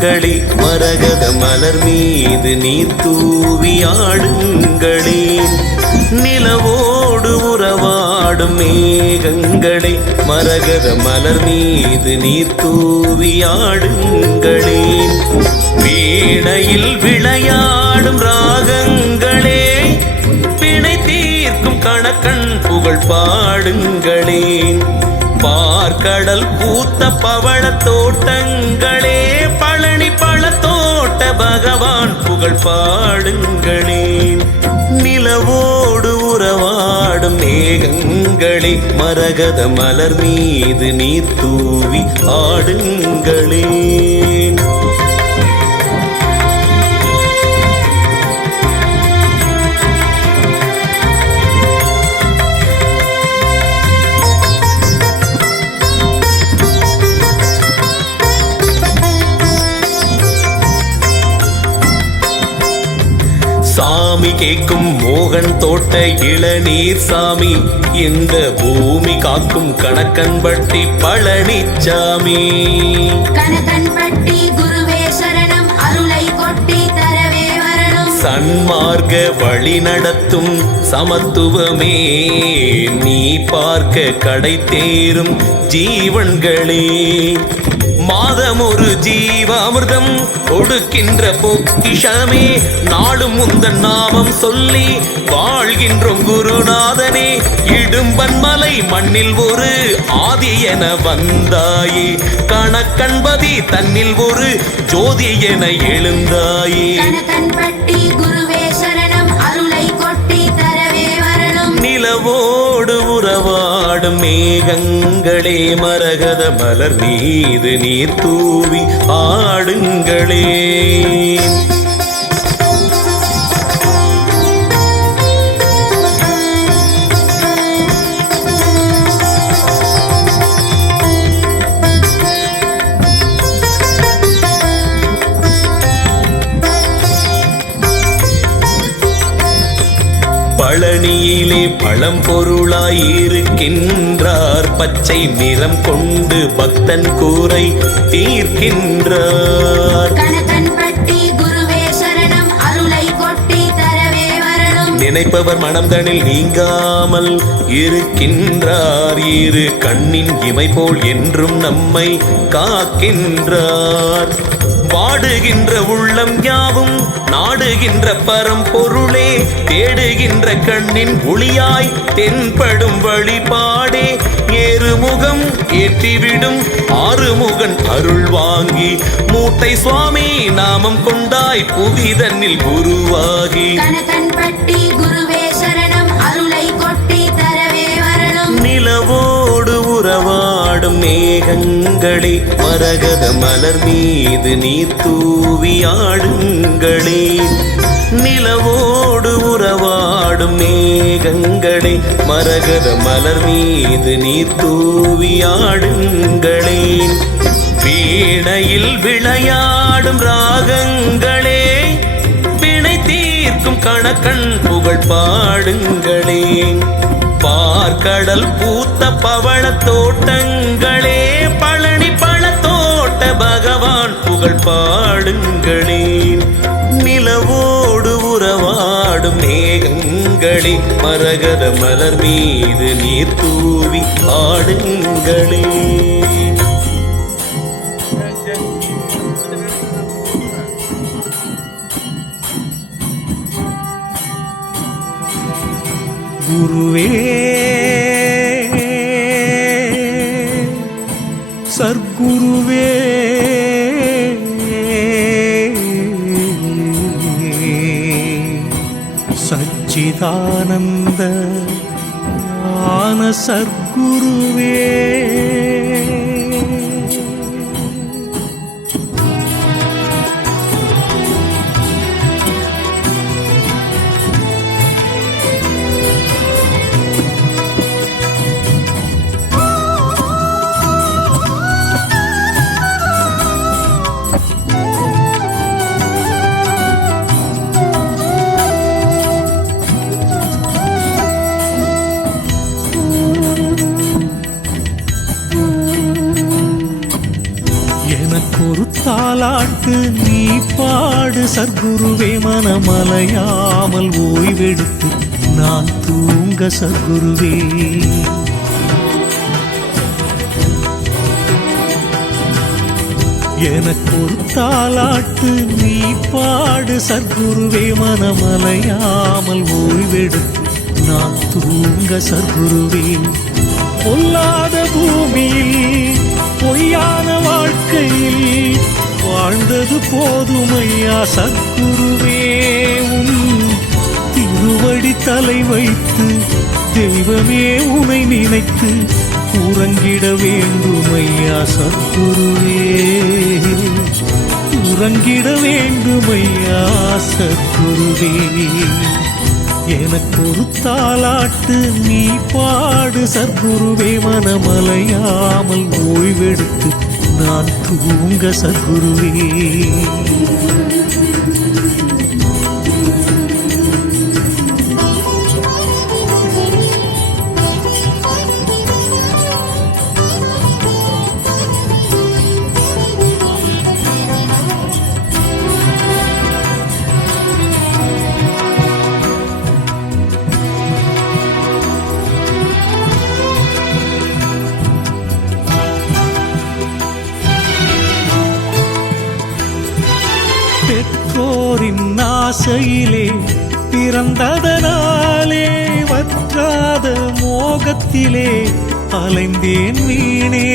ஆடுங்களே மரகத மலர் மீது நீர் தூவி ஆடுங்களே. நிலவோடு உறவாடும் மேகங்களே மரகத மலர் மீது நீர் தூவி ஆடுங்களே. வீணையில் விளையாடும் ராகங்களே பிணை தீர்க்கும் கணக்கன் புகழ் பாடுங்களே. பார்க்கடல் பூத்த பவள தோட்டங்களே பழனி பகவான் புகழ் பாடுங்களே. நிலவோடு உறவாடும் மேகங்களே மரகத மலர் மீது நீர் தூவி ஆடுங்களே. சாமி கேட்கும் மோகன் தோட்ட இளநீர் சாமி. இந்த பூமி காக்கும் கணக்கன் பட்டி பழனிச்சாமி. கணக்கன்பட்டி குருவே சரணம் அருளை கொட்டி தரவே வரணும். சன்மார்க்க வழி நடத்தும் சமத்துவமே. நீ பார்க்க கடை தேரும் ஜீவன்களே. மாதம் ஒரு ஜீவ அமிர்தம் கொடுக்கின்ற பொக்கிஷமே. நாளும் முந்தன் நாமம் சொல்லி வாழ்கின்றோம் குருநாதனே. இடும்பன் மலை மண்ணில் ஒரு ஆதி என வந்தாயே. கணக்கன்பதி தன்னில் ஒரு ஜோதி என எழுந்தாயே. கணக்கன்பட்டி நிலவோடு மேகங்களே மரகத மலர் மீது நீர் தூவி ஆடுங்களே பழனியிலே பழம்பொருளாய் இருக்கின்றார் பச்சை நிறம் கொண்டு பக்தன் கூரை தீர்க்கின்றார். நினைப்பவர் மனம்தனில் நீங்காமல் இருக்கின்றார். இரு கண்ணின் இமை போல் என்றும் நம்மை காக்கின்றார். வாடுகின்ற உள்ளம் யாவும் நாடுகின்ற பரம்பொருளே தேடுகின்ற கண்ணின் ஒளியாய் தென்படும் வழிபாடே. ஏறுமுகம் ஏற்றிவிடும் ஆறுமுகன் அருள் வாங்கி மூட்டை சுவாமி நாமம் கொண்டாய் புவிதன்னில் குருவாகி குரு உறவாடும் மேகங்களே மரகத மலர் மீது நீர் தூவியாடுங்களே நிலவோடு உறவாடும் மேகங்களே மரகத மலர் மீது நீர் தூவியாடுங்களே வீணையில் விளையாடும் ராகங்களே தீர்க்கும் கணக்கன் புகழ் பாடுங்களே. பார்க்கடல் பூத்த பவள தோட்டங்களே. பழனி பழ தோட்ட பகவான் புகழ் பாடுங்களே. நிலவோடு உறவாடும் மேகங்களே. மரகத மலர் மீது நீர் தூவி பாடுங்களே. குருவே சர்க்குருவே. சச்சிதானந்த ஞான சர்க்குருவே. பாடு சர்க்குருவே மனமலையாமல் ஓய்வெடுத்து நான் தூங்க சர்க்குருவே. எனக்கொரு தாலாட்டு நீ பாடு சர்க்குருவே மனமலையாமல் ஓய்வெடுத்து நான் தூங்க சர்க்குருவே. பொல்லாத பூமியில் வாழ்ந்தது போதுமையா சத்குருவே உன் திருவடி தலை வைத்து தெய்வமே உனை நினைத்து உறங்கிட வேண்டுமையா சத்குருவே? உறங்கிட வேண்டுமையா சத்குருவே? எனக்கு ஒரு தாளாட்டு நீ பாடு சத்குருவே மனமலையாமல் ஓய்வெடுத்து நான் தூங்க சத்குருவே. ஆசையிலே பிறந்ததனாலே வற்றாத மோகத்திலே அலைந்தேன் மீனே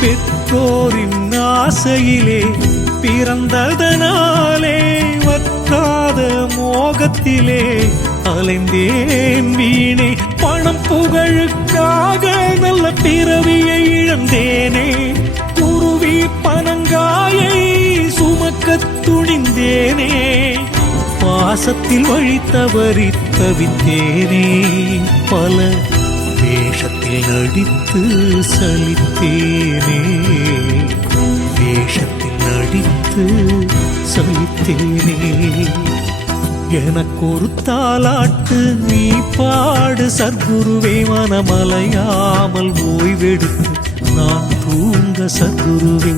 பெற்றோரின் ஆசையிலே பிறந்ததனாலே வற்றாத மோகத்திலே அலைந்தேன் வீணே. பணம் புகழுக்காக நல்ல பிறவியை இழந்தேனே. துணிந்தேனே பாசத்தில் வழி தவறி தவித்தேனே பல வேஷத்தில் நடித்து சலித்தேனே. வேஷத்தில் நடித்து சலித்தேனே. எனக்கு ஒரு தாலாட்டு நீ பாடு சர்க்குருவே மனமலையாமல் ஓய்வெடுத்து நான் தூங்க சர்க்குருவே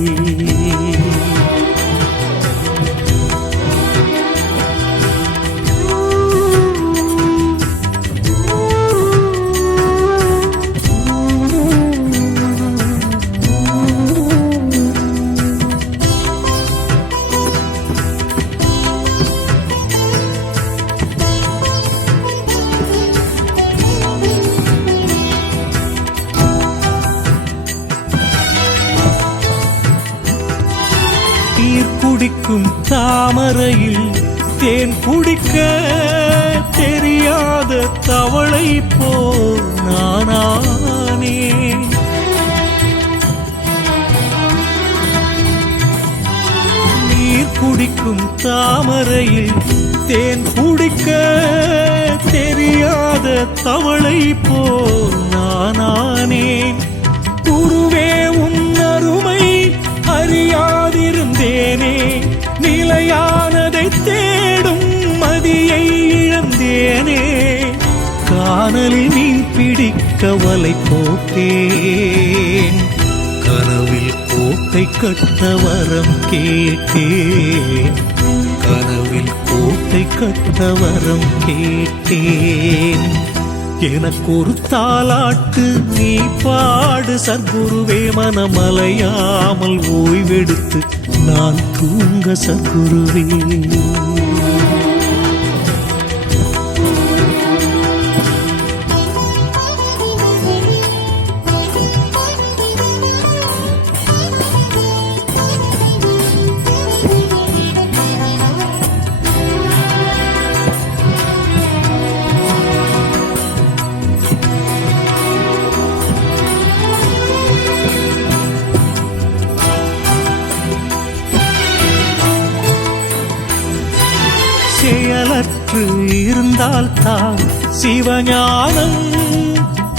தாமரையில் தேன் குடிக்க தெரியாத தவளை போல் நானானே. நீர் குடிக்கும் தாமரையில் தேன் குடிக்க தெரியாத தவளை போல் நானானே. குருவே உன் அருமை அறியாதிருந்தேனே. நிலையானதை தேடும் மதியை இழந்தேனே. காணலில் மீன் பிடிக்க வலை போட்டேன். கனவில் கோட்டை கட்ட வரம் கேட்டேன். கனவில் கோட்டை கட்ட வரம் கேட்டேன். எனக்கொரு தாலாட்டு நீ பாடு சர்க்குருவே மனமலையாமல் ஓய்வெடுத்து நான் தூங்க சர்க்குருவே சிவஞானம்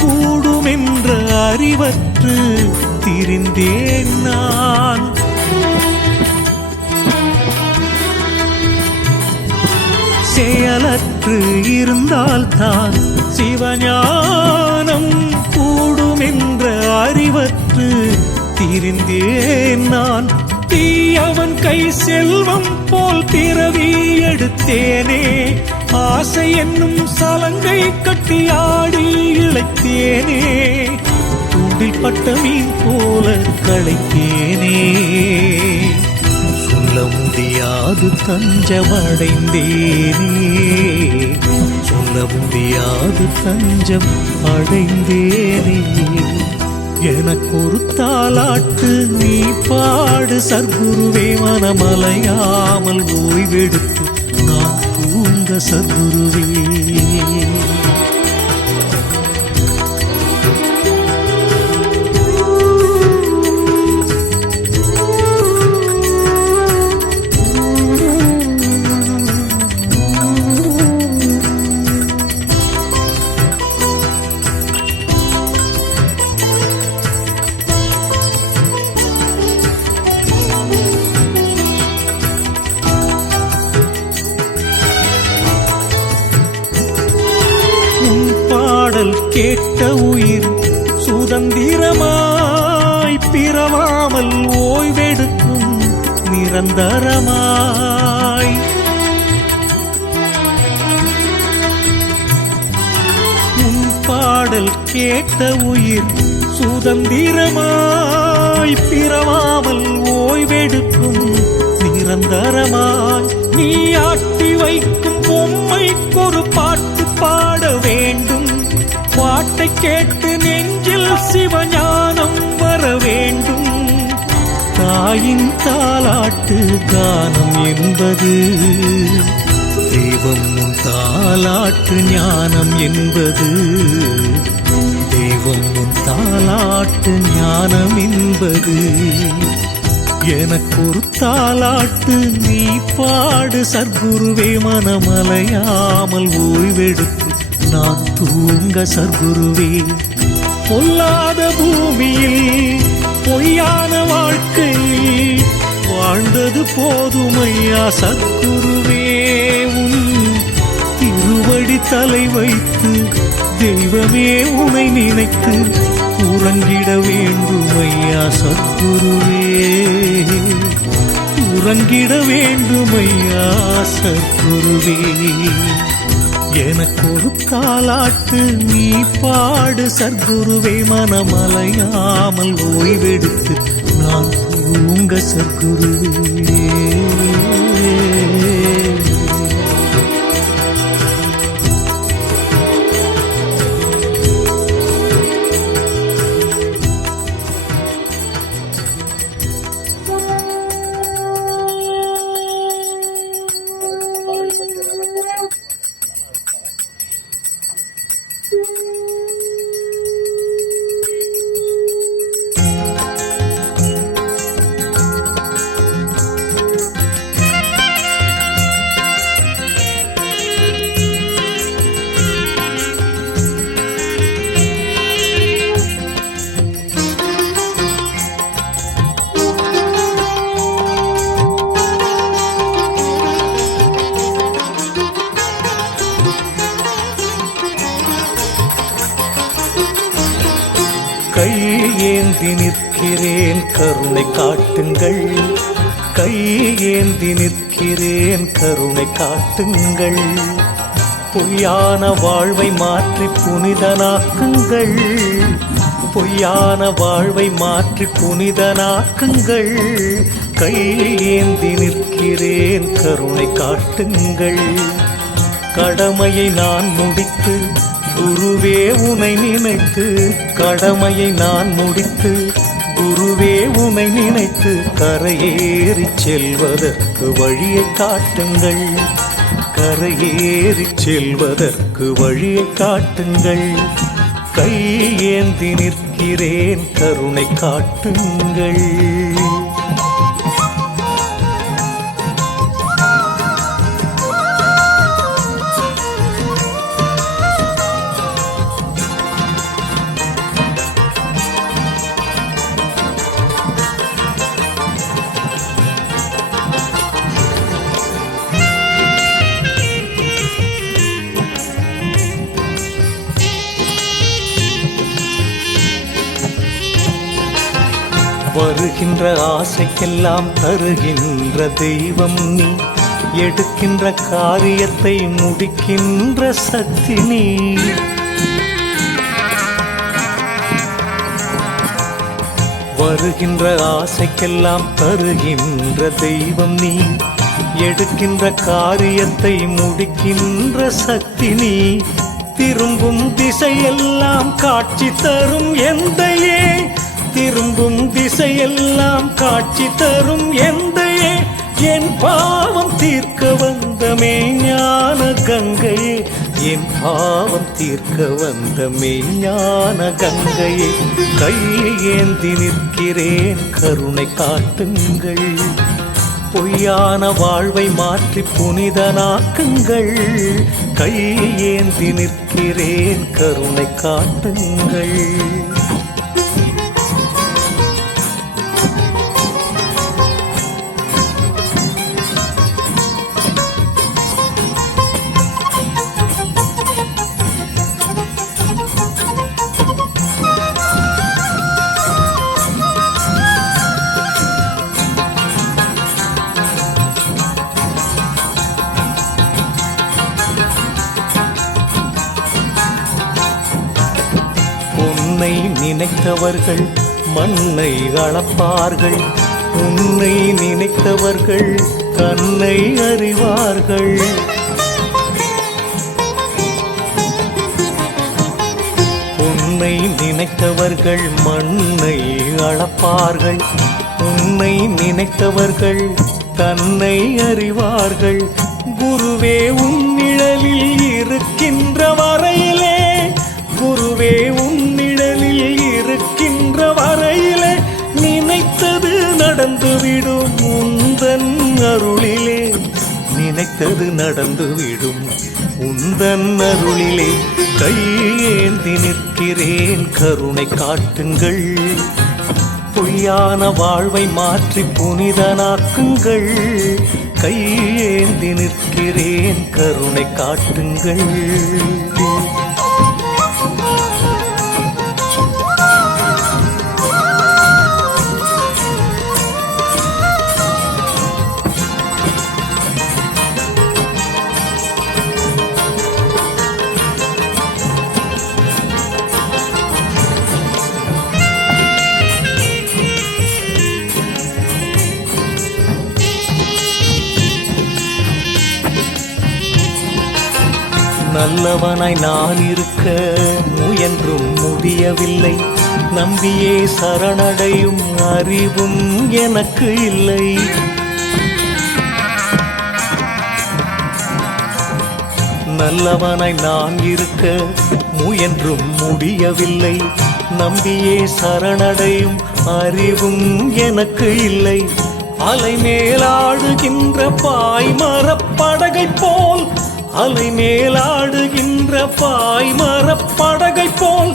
கூடுமென்ற அறிவற்று திரிந்தேன் நான். செயலற்று இருந்தால்தான் சிவஞானம் கூடுமென்ற அறிவற்று திரிந்தேன் நான். தீயவன் கை செல்வம் போல் பிறவி எடுத்தேனே ஆசை என்னும் சலங்கை கட்டி ஆடி இழைத்தேனே. தூண்டில் பட்ட மீன் போல களைத்தேனே. சொல்ல முடியாது தஞ்சமடைந்தேனே. சொல்ல முடியாது தஞ்சம் அடைந்தேனே. எனக்கு ஒரு தாளாட்டு நீ பாடு சர்க்குருவே மனமலையாமல் ஓய்வெடுத்து நான் தூங்க ஒரு பாட்டு பாட வேண்டும். பாட்டை கேட்டு நெஞ்சில் சிவஞானம் வர வேண்டும். தாயின் தாலாட்டு கானம் என்பது தெய்வம் உன் தாலாட்டு ஞானம் என்பது தெய்வம் உன் தாலாட்டு ஞானம் என்பது. எனக்கு தாலாட்டு நீ பாடு சர்க்குருவே மனமலையாமல் ஓய்வெடுத்து நான் தூங்க சர்க்குருவே. பொல்லாத பூமியில் பொய்யான வாழ்க்கையில் வாழ்ந்தது போதுமையா சத்குருவே உன் திருவடி தலை வைத்து தெய்வமே உனை நினைத்து உறங்கிட வேண்டுமையா சத்குருவே? உறங்கிட வேண்டுமையா சத்குருவே? எனக்கு ஒரு தாலாட்டு நீ பாடு சர்க்குருவே மனமலையாமல் ஓய்வெடுத்து நான் தூங்க சர்க்குருவே கருணை காட்டுங்கள். கை ஏந்தி நிற்கிறேன் கருணை காட்டுங்கள். பொய்யான வாழ்வை மாற்றி புனிதனாக்குங்கள். பொய்யான வாழ்வை மாற்றி புனிதனாக்குங்கள். கை ஏந்தி நிற்கிறேன் கருணை காட்டுங்கள். கடமையை நான் முடித்து குருவே உனை நினைத்து கடமையை நான் முடித்து குருவே உமை நினைத்து கரையேறி செல்வதற்கு வழியை காட்டுங்கள். கரையேறி செல்வதற்கு வழியை காட்டுங்கள். கையேந்தி நிற்கிறேன் கருணை காட்டுங்கள். வருகின்ற ஆசைக்கெல்லாம் தருகின்ற தெய்வம் நீ. எடுக்கின்ற காரியத்தை முடிக்கின்ற சக்தி நீ. வருகின்ற ஆசைக்கெல்லாம் தருகின்ற தெய்வம் நீ. எடுக்கின்ற காரியத்தை முடிக்கின்ற சக்தி நீ. திரும்பும் திசையெல்லாம் காட்சி தரும் எந்தையே திரும்பும் திசையெல்லாம் காட்சி தரும் எந்தையே என் பாவம் தீர்க்க வந்தமே ஞான கங்கையே. என் பாவம் தீர்க்க வந்த மெய்ஞான கங்கையே. கையை ஏந்தி நிற்கிறேன் கருணை காட்டுங்கள். பொய்யான வாழ்வை மாற்றி புனிதனாக்குங்கள். கையை ஏந்தி நிற்கிறேன் கருணை காட்டுங்கள். நினைத்தவர்கள் மண்ணை அளப்பார்கள். உன்னை நினைத்தவர்கள் தன்னை அறிவார்கள். உன்னை நினைத்தவர்கள் மண்ணை அளப்பார்கள். உன்னை நினைத்தவர்கள் தன்னை அறிவார்கள். குருவே உன் நிழலில் இருக்கின்ற வரையிலே நடந்துவிடும் உந்தன் அருளிலே. நினைத்தது நடந்துவிடும் உந்தன் அருளிலே. கையேந்தி நிற்கிறேன் கருணை காட்டுங்கள். பொய்யான வாழ்வை மாற்றி புனிதனாக்குங்கள். கையேந்தி நிற்கிறேன் கருணை காட்டுங்கள். நல்லவனாய் நான் இருக்க முயன்றும் முடியவில்லை. நம்பியே சரணடையும் அறிவும் எனக்கு இல்லை. நல்லவனாய் நான் இருக்க முயன்றும் முடியவில்லை. நம்பியே சரணடையும் அறிவும் எனக்கு இல்லை. அலை மேலாடுகின்ற பாய்மரப்படகை போல் அலை மேலாடுகின்ற பாய்மரப்படகை போல்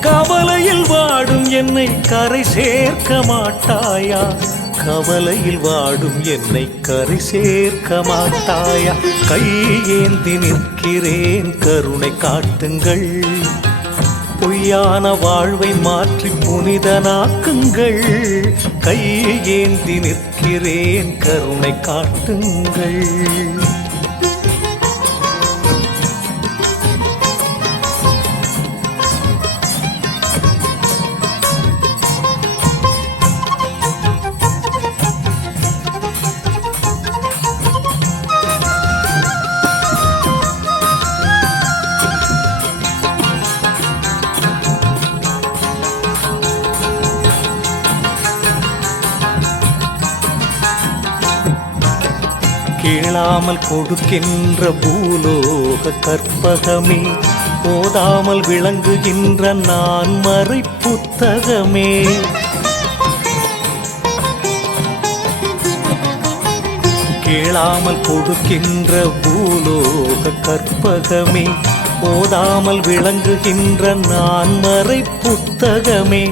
கவலையில் வாடும் என்னை கரை சேர்க்க மாட்டாயா? கவலையில் வாடும் என்னை கரை சேர்க்க மாட்டாயா? கையேந்தி நிற்கிறேன் கருணை காட்டுங்கள். பொய்யான வாழ்வை மாற்றி புனிதனாக்குங்கள். கையேந்தி நிற்கிறேன் கருணை காட்டுங்கள். கேளாமல் கொடுக்கின்ற பூலோக கற்பகமே போதாமல் விளங்குகின்ற நான் மறை புத்தகமே. கேளாமல் கொடுக்கின்ற பூலோக கற்பகமே போதாமல் விளங்குகின்ற நான் மறை புத்தகமே.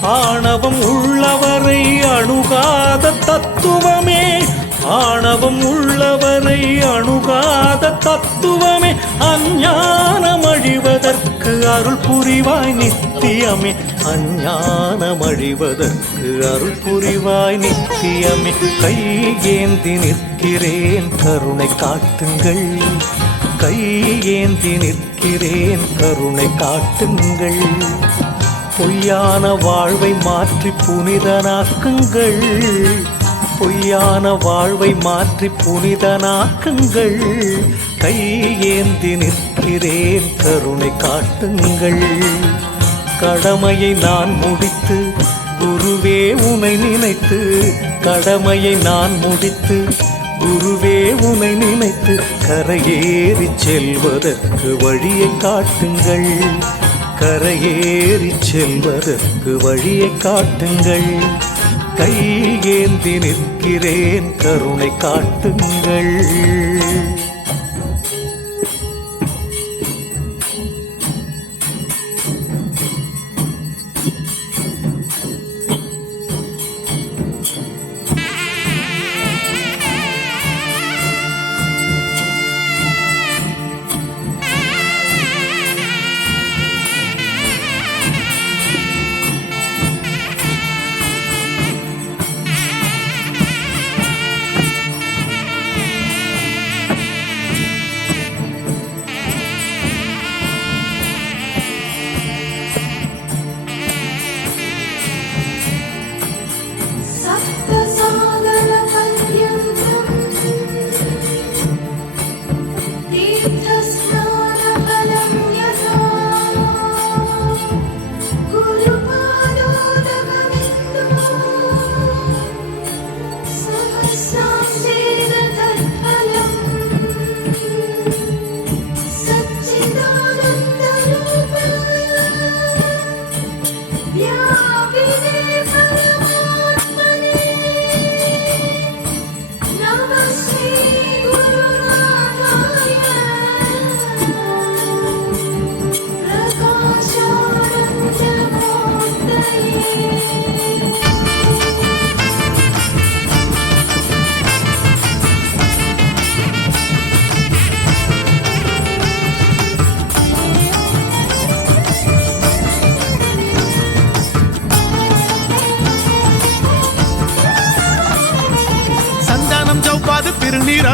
ஆணவம் உள்ளவரை அணுகாத தத்துவமே ஆணவம் உள்ளவரை அணுகாத தத்துவமே அஞ்ஞானம் அழிவதற்கு அருள் புரிவாய் நித்தியமே. அஞ்ஞானம் அழிவதற்கு அருள் புரிவாய் நித்தியமே. கையேந்தி நிற்கிறேன் கருணை காட்டுங்கள். கையேந்தி நிற்கிறேன் கருணை காட்டுங்கள். பொய்யான வாழ்வை மாற்றி புனிதனாக்குங்கள். பொய்யான வாழ்வை மாற்றி புனிதனாக்குங்கள். கையேந்தி நிற்கிறேன் கருணை காட்டுங்கள். கடமையை நான் முடித்து குருவே உனை நினைத்து கடமையை நான் முடித்து குருவே உனை நினைத்து கரையேறி செல்வதற்கு வழியை காட்டுங்கள். கரையேறி செல்வதற்கு வழியை காட்டுங்கள். கையேந்தி நிற்கிறேன். கருணை காட்டுங்கள்.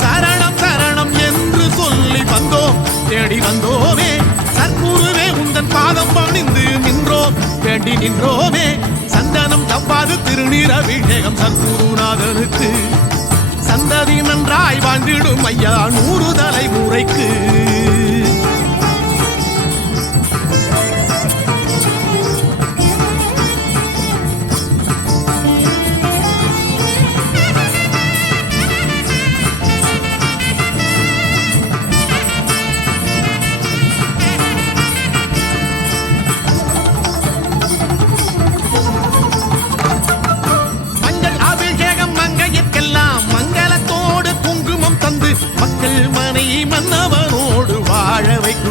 சரணம் சரணம் என்று சொல்லி வந்தோம். தேடி வந்தோமே சர்க்குருவே உந்தன் பாதம் பணிந்து நின்றோம். வேண்டி நின்றோமே சந்தனம் தப்பாது திருநீர் அபிஷேகம் சர்க்குருநாதனுக்கு. சந்ததி நன்றாய் வாழ்ந்திடும் ஐயா நூறு தலைமுறைக்கு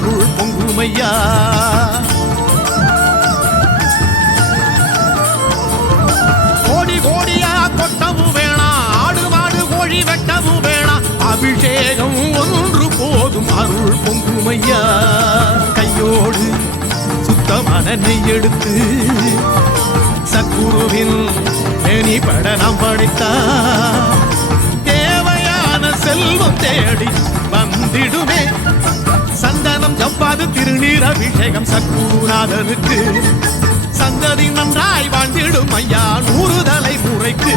அருள் பொங்குமையா? கோடி கோடியா கொட்டவும் வேணாம் ஆடு மாடு கோழி வெட்டவும் வேணாம் அபிஷேகம் ஒன்று போதும் அருள் பொங்குமையா? கையோடு சுத்தமான நெய் எடுத்து சக்குருவின் மேனி பட நாம் படைத்தா? தேவையான செல்வம் தேடி வந்திடுமே சந்தனம் திருநீர் அபிஷேகம் சக்குருநாதனுக்கு சந்ததி நன்றாய் வாழ்ந்திடும் ஐயா நூறு தலைமுறைக்கு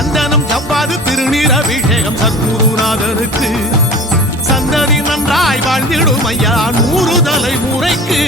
சந்தனம் தப்பாது திருநீர் அபிஷேகம் சத்குருநாதனுக்கு. சந்ததி நன்றாய் வாழ்ந்திடும் ஐயா நூறு தலை முறைக்கு